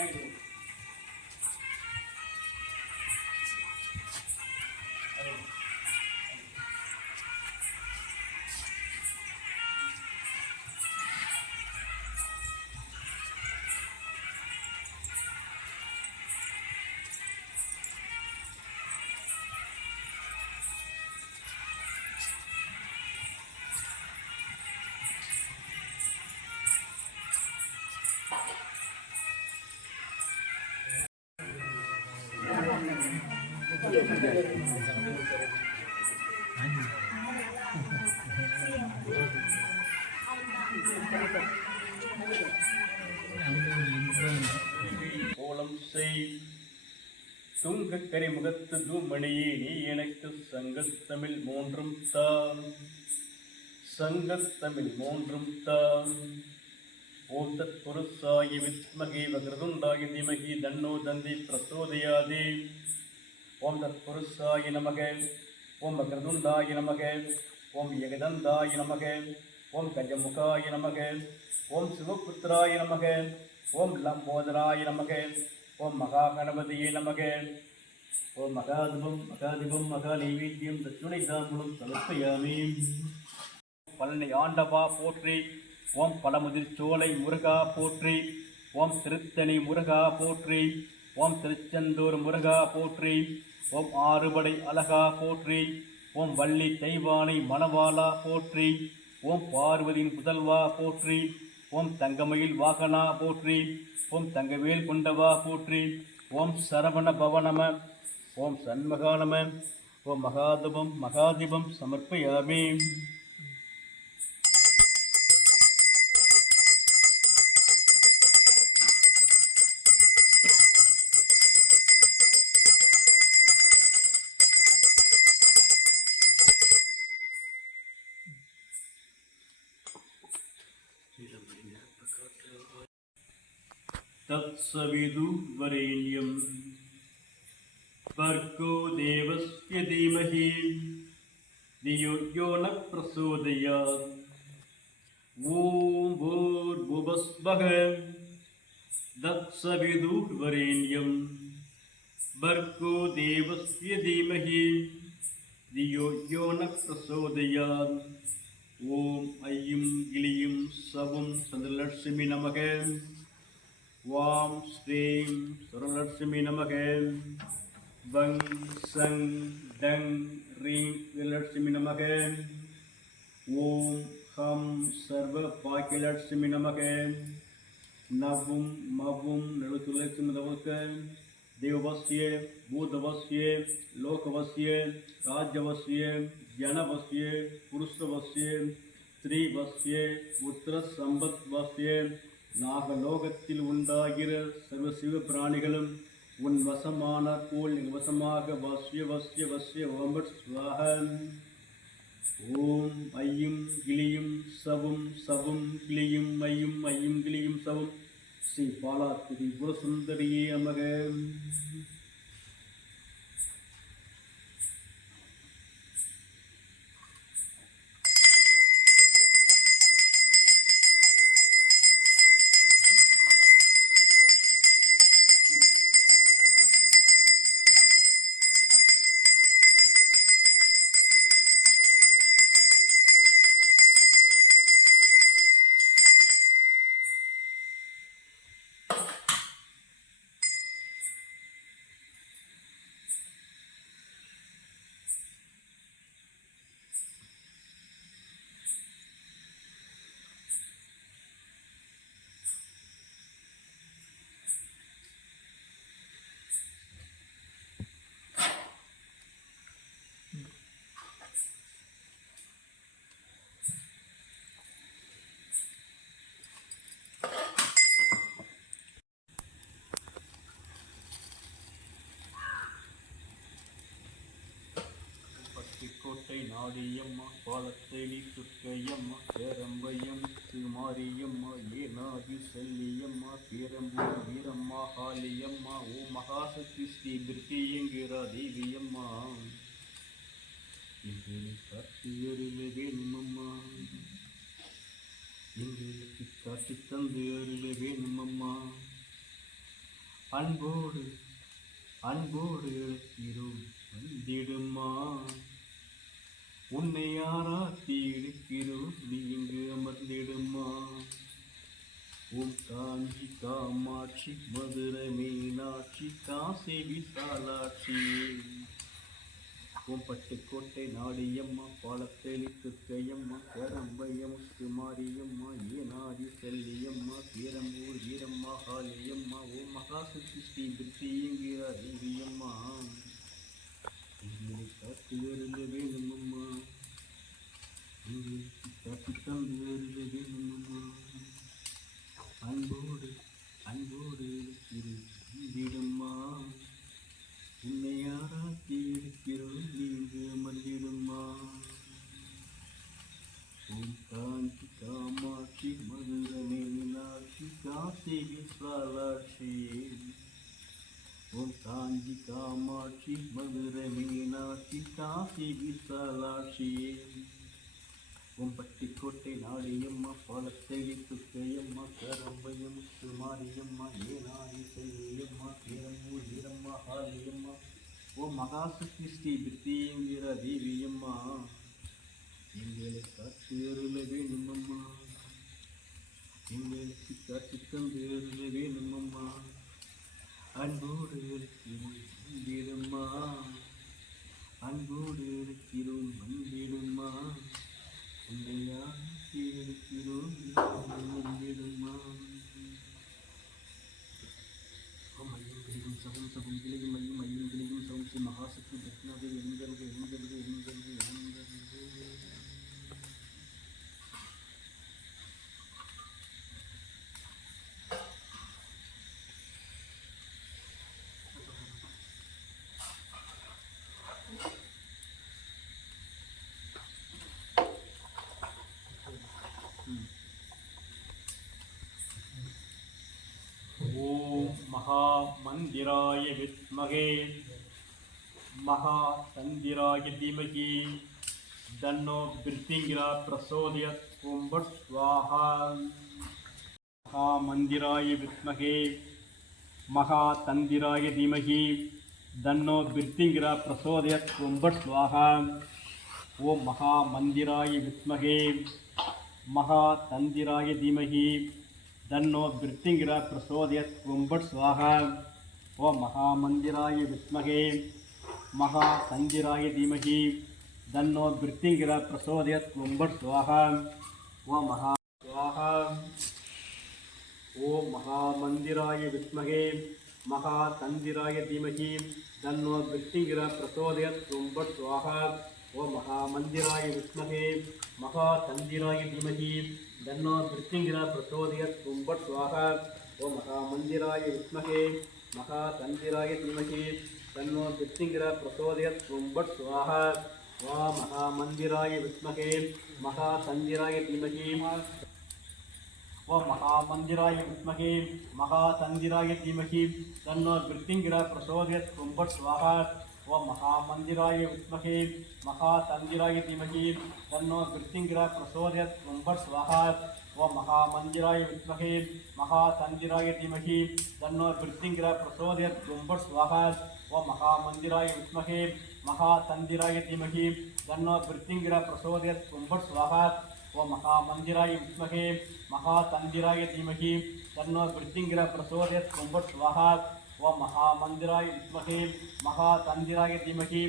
ಚೆನ್ನಾಗಿದೆ கோலம் செய். துங்கக்கரை முகத்து தூமணியே நீ எனக்கு சங்கத்தமிழ் மூன்றும் தான் சங்கத்தமிழ் மூன்றும் தான் ஓத்தத் பொருசாயி வித்மகி வகிருதுண்டாகி திமகி தன்னோ தந்தி பிரசோதயாதே. ஓம் தத் புருஷாய நமக. ஓம் வகிருதுண்டாய நமக. ஓம் யகதந்தாய நமக. ஓம் கஜமுகாய நமக. ஓம் சிவபுத்திராய நமக. ஓம் லம்போதராய நமக. ஓம் மகா கணபதியே நமக. ஓம் மகாதிபம் மகாதிபம் மகா நைவேத்தியம் தட்சுணை தாம்பூலம் சமர்ப்பயாமி. பழனி ஆண்டவா போற்றி. ஓம் பழமுதிர் சோலை முருகா போற்றி. ஓம் திருத்தணி முருகா போற்றி. ஓம் திருச்செந்தூர் முருகா போற்றி. ஓம் ஆறுபடை அழகா போற்றி ஓம் வள்ளி தெய்வானை மணவாளா போற்றி ஓம் பார்வதியின் புதல்வா போற்றி ஓம் தங்கமயில் வாகனா போற்றி ஓம் தங்கவேல் கொண்டவா போற்றி ஓம் சரவண பவனம ஓம் சண்மகானம ஓம் மகாதபம் மகாதிபம் சமர்ப்பயாமே. तत्सविदुर्वरेण्यं भर्गो देवस्य धीमहि धियो यो न प्रचोदयात् ॐ भूर्भुवस्वः तत्सविदुर्वरेण्यं भर्गो देवस्य धीमहि धियो यो न प्रचोदयात् ॐ ऐं गिलिं सवं चन्द्रलक्ष्मी नमः ॐ श्रीं सुरलक्ष्मी नमः वं सं दं ह्रीं विलक्ष्मी नमः ॐ हं सर्वभाग्यलक्ष्मी नमः नवुं मवुं नळुतुलक्ष्मी नमः देववस्य भूतवस्य लोकवस्य राज्यवस्य जनवस्य पुरुषवस्य स्त्रीवस्य पुत्रसम्पद्वस्य நாகலோகத்தில் உண்டாகிற சர்வ சிவ பிராணிகளும் உன் வசமான போல் வசமாக வசிய வசிய வசிய ஓம்பட் ஓம் ஐயும் கிளியும் சவும் சவும் கிளியும் ஐயும் ஐயும் கிளியும் சவும். ஸ்ரீ பாலா பாலாத்திரி புரசுந்தரியே அமக பட்டிக்கோட்டை நாடியம்மா பாலத்தேடி துர்க்கையம்மா பேரம்பையம் திருமாரியம்மா ஏனாதி செல்லியம்மா பேரம்பூர் வீரம்மா காளியம்மா ஓ மகாசக்தி ஸ்ரீ துர்க்கையங்கிரா தேவியம்மா. எங்களுக்கு இது சக்தியருள வேணுமம்மா எங்களுக்கு காட்சி தந்து அருள வேணுமம்மா அன்போடு அன்போடு இருக்கிறோம் வந்திடுமா உன்னை ஆராத்தி இருக்கிறோம் நீ இங்கு அமர்ந்திடுமா? உன் காஞ்சி காமாட்சி மதுரை மீனாட்சி காசி விசாலாட்சி. உன் பட்டுக்கோட்டை நாடியம்மா பாலத்தெளித்து கையம்மா கரம்பையமுத்து மாரியம்மா ஏனாடி செல்லியம்மா பீரம்பூர் வீரம்மா காளியம்மா ஓ மகாசக்தி ஸ்ரீ திருப்திங்கிற தேவியம்மா அன்போடு அன்போடு இரு வீடம்மா உன்னை யாராத்தி இருக்கிறோம் நீங்கு மல்லிடுமா ஓம் காஞ்சி காமாட்சி மதுரமே மீனாட்சி காசி விசாலாட்சி காஞ்சி காமாட்சி மதுரை மீனாட்சி காசி விசாலாட்சியே உன் பட்டிக்கோட்டை நாடியம்மா பாலத்தை துக்கையம்மா கரம்பையமுத்து குமாரியம்மா ஏனாடி செல்லியம்மா வீரம்பூர் வீரம்மா ஹாலியம்மா. ஓ மகாசக்தி ஸ்ரீ பித்திங்கிற தேவியம்மா. எங்களை காத்து அருள வேணும் எங்களுக்கு காத்து தந்து அருள வேணும் அன்போடு இருக்கிறோம் வந்திடுமா? அன்போடு இருக்கிறோம் வந்திடுமா? உன்னையா இருக்கிறோம் வந்திடுமா? மையம் கிளியும் சகம் சகம் கிளியும் மையம் மையம் கிளியும் சகம் மகாசக்தி தட்சிணாதேவி எண்கிறது எண்கிறது எண்கிறது எண்கிறது महासंधि दनो वृत्ति प्रसोदय कुंभ स्वाहा। महामंदिराय विमहे महातंदिराय धीमहि दनो वृत्ति प्रसोदय कुंभ स्वाहा। ओ महामंदिराय विमहे महातंदिराय धीमह दनो वृत्ति प्रसोदय कुंभ स्वाहा। ஓ மகாமந்திராய வித்மகே மகா சந்திராய தீமகி தன்னோ பிருத்திங்கிற பிரசோதயத் கும்பட் சுவாகா ஓ மகா சுவாகா ஓ மகாமந்திராய வித்மகே மகா தந்திராய தீமகி தன்னோ பிருத்திங்கிற பிரசோதயத் கும்பட் சுவாகா ஓ மகாமந்திராய வித்மகே மகா தந்திராய தீமகி தன்னோ பிருத்திங்கிற பிரசோதயத் கும்பட் சுவாகா ஓ மகாமந்திராய வித்மகே மகா தந்திராய தீமகி தன்னோ பிருத்திங்கிர பிரசோதயத் கும்பட் ஸ்வாஹா வா மகாமந்திராய வித்மகே மகா தந்திராய தீமகி. ஓ மகாமந்திராய வித்மகே மகா தந்திராய தீமகி. தன்னோ பிருத்திங்கிர பிரசோதயத் கும்பட் ஸ்வாஹா व महामंदिराय विद्महे महातंदिराय धीमहि तन्नो कृतिंगिरा प्रचोदयत् कुंभट स्वाहा व महामंदिराय विद्महे महातंदिराय धीमह तन्नो कृतिंगिरा प्रचोदयत् कुंभट स्वाहा व महामंदिराय विद्महे महातंदिराय धीमह तन्नो कृतिंगिरा प्रचोदयत् कुंभट स्वाहा व महामंदिराय विद्महे महातंदिराय धीमह तन्नो कृतिंगिरा प्रचोदयत् स्वाहा ओ महामंदिरमे महातंदिरमे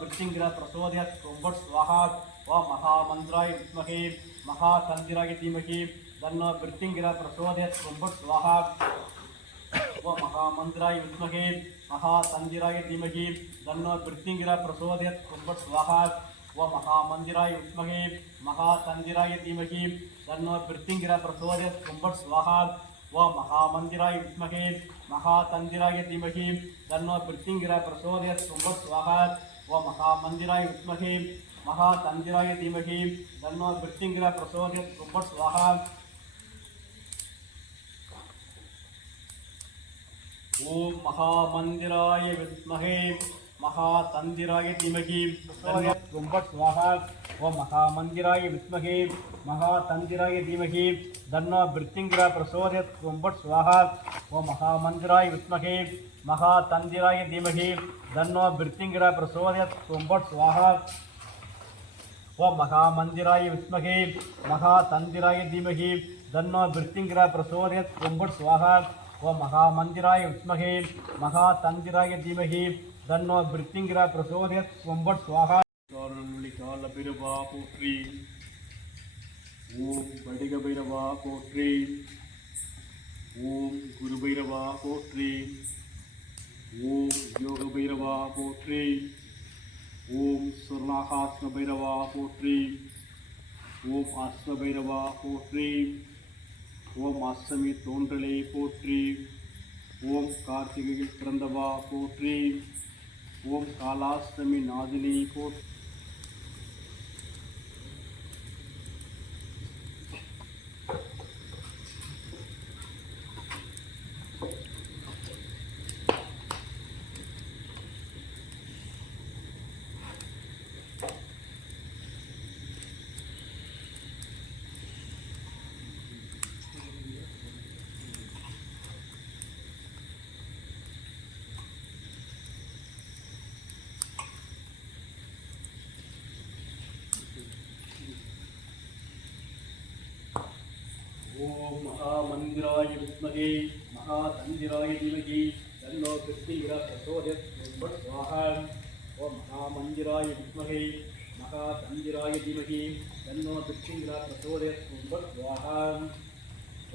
तृतिंग प्रसोद स्वाहा ओ महामंदिरमे महातंदिरमे तृतिंग कुंभट स्वाहा ओ महामंदिरमे महातंदिरमे तृतिंग प्रसोद स्वाहा ओ महामंदिरमे महातंदिरमे तृतिंग कुंभट स्वाहा மகா தந்திராய தீமகி தன்னோ பிருத்திங்கிர பிரசோதயத் கும்பட் ஸ்வாஹா ஓ மகாமந்திராய வித்மகே மகா தந்திராய தீமகி தன்னோ பிருத்திங்கிர பிரசோதயத் கும்பட் ஸ்வாஹா ஓ மகாமந்திராய வித்மகே மகா தந்திராய தீமகி தன்னோ பிருத்திங்கிர பிரசோதயத் கும்பட் ஸ்வாஹா ஓம் மகாமந்திராய வித்மகே महातंदिराय धीमहि। महा ओम महामंदिराय महातंदिराय धीमहि। धन्नो वृत्तिंगिर प्रचोदयत् स्वाहा ओम महामंदिराय विद्महे। महातंदिराय धीमहि। धन्नो वृत्तिंगिर प्रचोदयत् स्वाहा ओम महामंदिराय विद्महे। महातंदिराय धीमहि। धन्नो वृत्तिंगिर प्रचोदयत् स्वाहा ओम महामंदिराय विद्महे। महातंदिराय धीमहि। தன்னோ பிரித்திங்கிற பிரசோதயத் ஓம் சுவாகா. காரணி கால பிறவா போற்றி. ஓம் படிக பைரவா போற்றி. ஓம் குரு பைரவா போற்றி. ஓம் யோக பைரவா போற்றி. ஓம் சுர்ணாகாஸ்ம பைரவா போற்றி. ஓம் அஸ்ம பைரவா போற்றி. ஓம் அஸ்தமி தோன்றலே போற்றி. ஓம் கார்த்திகையில் பிறந்தவா போற்றி. ओम कालाष्टमी नाजिली को ओम महामंदिराय विद्महे महातंदिराय धीमहि तन्नो पृथ्वीरा प्रचोदयत् स्वाहा। ओम महामंदिराय विद्महे महातंदिराय धीमहि तन्नो पृथ्वीरा प्रचोदयत् स्वाहा।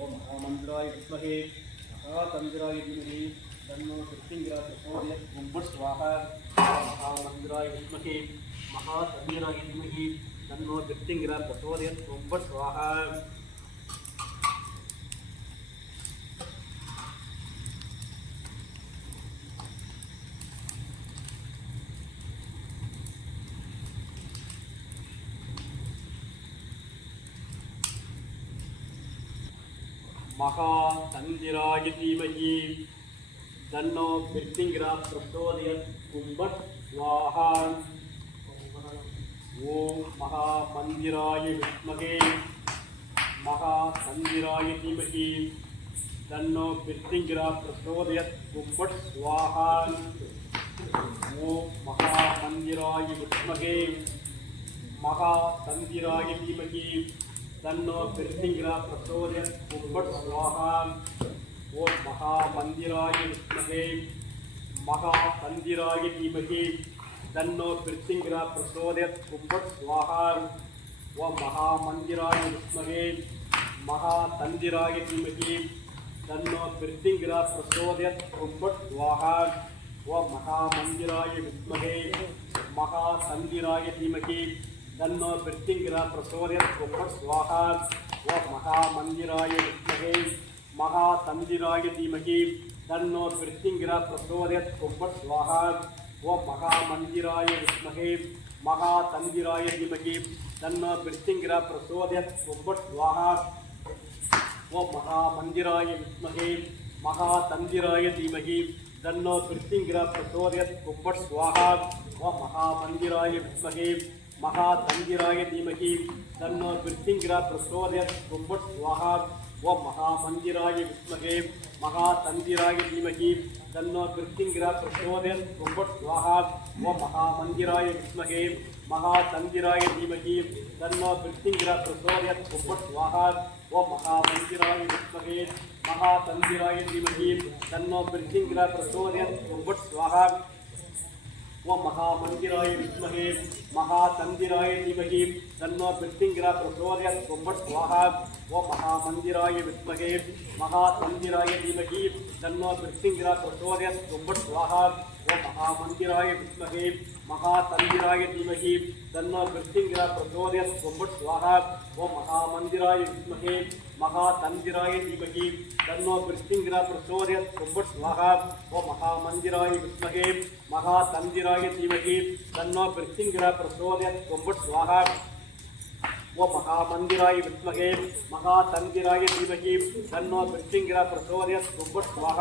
ओम महामंदिराय विद्महे महातंदिराय धीमहि तन्नो पृथ्वीरा प्रचोदयत् स्वाहा महामंदिराय विद्महे महातंदिराय धीमहि तन्नो पृथ्वीरा प्रचोदयत् स्वाहा। மகா சந்திராய தீமயி தன்னோ பிருத்திங்கிரா பிரச்சோதய கும்பட் ஸ்வாகான் ஓம் மகா மந்திராய விஷ்மகே மகா சந்திராய தீமகி தன்னோ பிருத்திங்கிரா பிரச்சோதய கும்பட் ஸ்வாகான் ஓம் மகா மந்திராய விஷ்மகே மகா சந்திராய தீமகி தன்னோ பிருத்திங்கிரா பிரசோரிய உம்பட் ஸ்வாகான் ஓம் மகா மந்திராய விஷ்மகே மகா தந்திராய தீமகே தன்னோ பிருத்திங்கிரா பிரசோரிய உம்பட் ஸ்வாகான் ஓம் மகா மந்திராய விஷ்மகே மகா தந்திராய தீமகே தன்னோ பிருத்திங்கிரா பிரசோரிய உம்பட் ஸ்வாகான் ஓம் மகா மந்திராய விஷ்மகே மகா தந்திராய தீமகே तन्नो वृत्तिङ्गिर प्रचोदयत्कुम्भ स्वाहा ओं महामंदिराय विद्महे महातन्दिराय धीमहि तन्नो वृत्तिङ्गिर प्रचोदयत्कुम्भ स्वाहा ओं महामन्दिराय विद्महे महातन्दिराय धीमहि तन्नो वृत्तिङ्गिर प्रचोदयत्कुम्भ स्वाहा ओं महामन्दिराय विद्महे महातन्दिराय धीमहि तन्नो वृत्तिङ्गिर प्रचोदयत्कुम्भ स्वाहा ओं महामन्दिराय विद्महे महातंदिराय धीमहि तन्नो वृत्तिंगिर प्रचोदयत् कुम्बुट् स्वाहा ओम महामंदिराय धीमहि तन्नो वृत्तिंगिर प्रचोदयत् कुम्बुट् स्वाहा ओम महामंदिराय विद्महे महातंदिराय धीमहि तन्नो वृत्तिंगिर प्रचोदयत् कुम्बुट् स्वाहा ओम महामंदिराय विद्महे महातंदिराय धीमहि तन्नो वृत्तिंगिर प्रचोदयत् कुम्बुट् ओम महामंदिराय विमहे महातंदिराय धीमहि तन्नो बिर्तिङ्गिरा प्रचोदयात् कुम्भट स्वाहा ओम महामंदिराय विद्महे महातंदिराय धीमहि तन्नो बिर्तिङ्गिरा प्रचोदयात् कुम्भट स्वाहा महामंदिराय विद्महे महातंदिराय धीमहि तन्नो वृत्तिंगिरा प्रचोदयात् स्वम्बट् स्वाहा ओम महामंदिराय विद्महे महातंदिराय धीमहि तन्नो वृत्तिंगिरा प्रचोदयात् स्वम्बट् स्वाहा ओम महामंदिराय विद्महे महातंदिराय धीमहि तन्नो वृत्तिंगिरा स्वाहा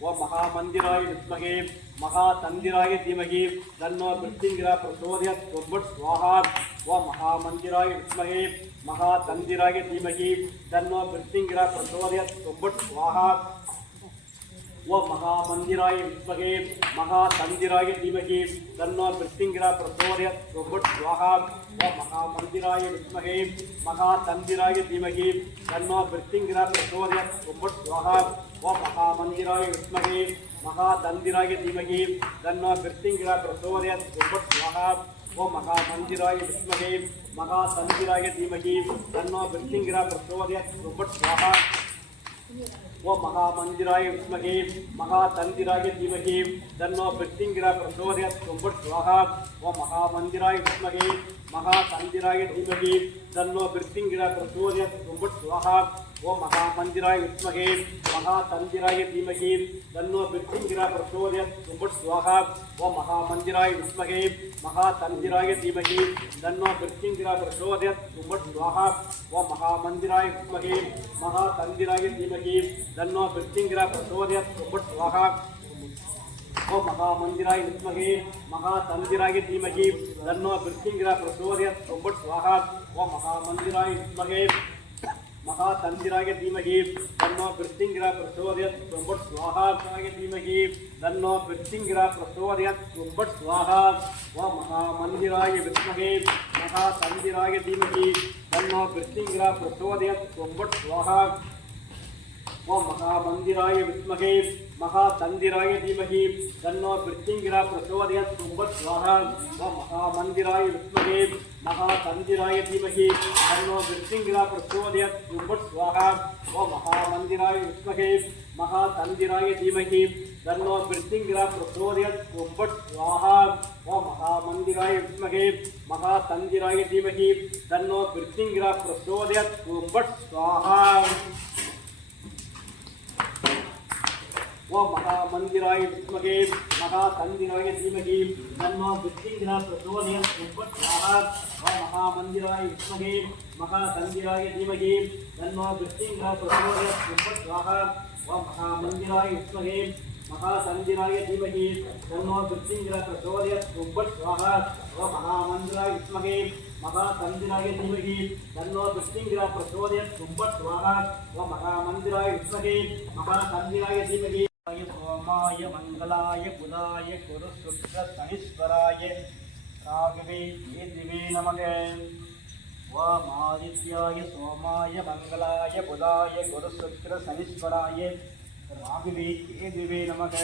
ಓ ಮಹಾಮಂದಿರಾಯ ವಿಸ್ಮಹೆ ಮಹಾತಂದಿರಾಯ ಧೀಮಹಿ ತನ್ನೋ ಮೃತ್ಯುಂಗಿರ ಪ್ರಚೋದಯತ್ ಪ್ರಭಟ್ ಸ್ವಾಹ ಓ ಮಹಾಮಂದಿರಾಯ ವಿಸ್ಮಹೆ ಮಹಾತಂದಿರಾಯ ಧೀಮಹಿ ತನ್ನೋ ಮೃತ್ಯುಂಗಿರ ಪ್ರಚೋದಯತ್ ಪ್ರಭಟ್ ಸ್ವಾಹ ಓ ಮಹಾಮಂದಿರಾಯ ವಿಸ್ಮಹೆ ಮಹಾತಂದಿರಾಯ ಧೀಮಹಿ ತನ್ನೋ ಮೃತ್ಯುಂಗಿರ ಪ್ರಚೋದಯತ್ ಪ್ರಭಟ್ ಸ್ವಾಹ ಓ ಮಹಾಮಂದಿರಾಯ ವಿಸ್ಮಹೆ ಮಹಾತಂದಿರಾಯ ಧೀಮಹಿ ತನ್ನೋ ಮೃತ್ಯುಂಗಿರ ಪ್ರಚೋದಯತ್ ಪ್ರಭಟ್ ಸ್ವಾಹ ओ महामंदिरा उत्मे महादंदिर धीमहे धन्ना कृतिंग प्रचोदय ओ महामंदिरा उत्मे महातंदिर धीमहे धन्ना कृतिंग प्रचोदय ओ महामंदिरा उत्मे महातंदिर धीमहे धन्ना कृतिंग प्रचोदय स्वाहा ओ महामंदिरा उत्मे महातंदिर धीमहे धन्ना कृतिंग प्रचोदय स्वाहा ओ महामंदिराय विमहे महातंदिराय धीमहि तन्नो बिर्कुंदिरा प्रचोदयात् कुम्भट स्वाहा। ओ महामंदिराय विमहे महातंदिराय धीमहि तन्नो बिर्कुंदिरा प्रचोदयात् कुम्भट स्वाहा। ओ महामंदिराय विमहे महातंदिराय धीमहि तन्नो बिर्कुंदिरा प्रचोदयात् कुम्भट स्वाहा। ओ महामंदिराय विमहे महातंदिराय धीमहि तन्नो बिर्कुंदिरा प्रचोदयात् कुम्भट स्वाहा। ओ महामंदिराय विमहे स्वाहा तन्दिराय धीमहि तन्नो वृत्तिङ्गिरा प्रचोदयत् कुम्बट् स्वाहा स्वाय धीमहि तन्नो वृत्तिङ्गिरा प्रचोदयत् कुम्बट् स्वाहा। व महामन्दिराय विद्महे महातन्दिराय धीमहि तन्नो वृत्तिङ्गिरा प्रचोदयत् कुम्बट् स्वाहा। व महामन्दिराय विद्महे महातंदिराय धीमह तन्नो मृत्युंगिरा प्रचोदयत् कुम्भत् स्वाहा महामंदिराय विष्णे महातंदिराय धीमह तन्नो मृत्युंगिरा प्रचोदयत् कुम्भत् स्वाहा ओ महामन्दिराय विद्महे महातंदिराय धीमहि तन्नो मृत्युंगिरा प्रचोदयत् कुम्भट स्वाहा ओ महामंदिराय विद्महे महातंदिराय धीमहि तन्नो मृत्युंगिरा प्रचोदयत् कुम्भट स्वाहा ஓம் மகாமந்திராய வித்மகே மகா தந்திராய தீமகி தன்மா பிருத்திங்கிரா பிரசோதயத் ஒம்பட் ஸ்வாஹா ஓம் மகாமந்திராய வித்மகே மகாதந்திராய தீமகி தன்மா பிருத்திங்கிரா பிரசோதயத் ஒம்பட் ஸ்வாஹா ஓம் மகாமந்திராய வித்மகே மகாதந்திராய தீமகி தன்மா பிருத்திங்கிரா பிரசோதயத் ஒம்பட் ஸ்வாஹா ஓம் மகாமந்திராய வித்மகே மகாதந்திராய தீமகி தன்னோ பிருத்திங்கிரா பிரசோதயத் ஒம்பட் ஸ்வாஹா ஓம் மகாமந்திராய வித்மகே மகாதந்திராய தீமகி ராமாய மங்களாய புதாய குரு சுற்ற சனீஸ்வராய. ராகவே கேதுவே நமக. ஓம் ஆதித்யாய சோமாய மங்களாய புதாய குரு சுற்ற சனீஸ்வராய. ராகவே கேதுவே நமக.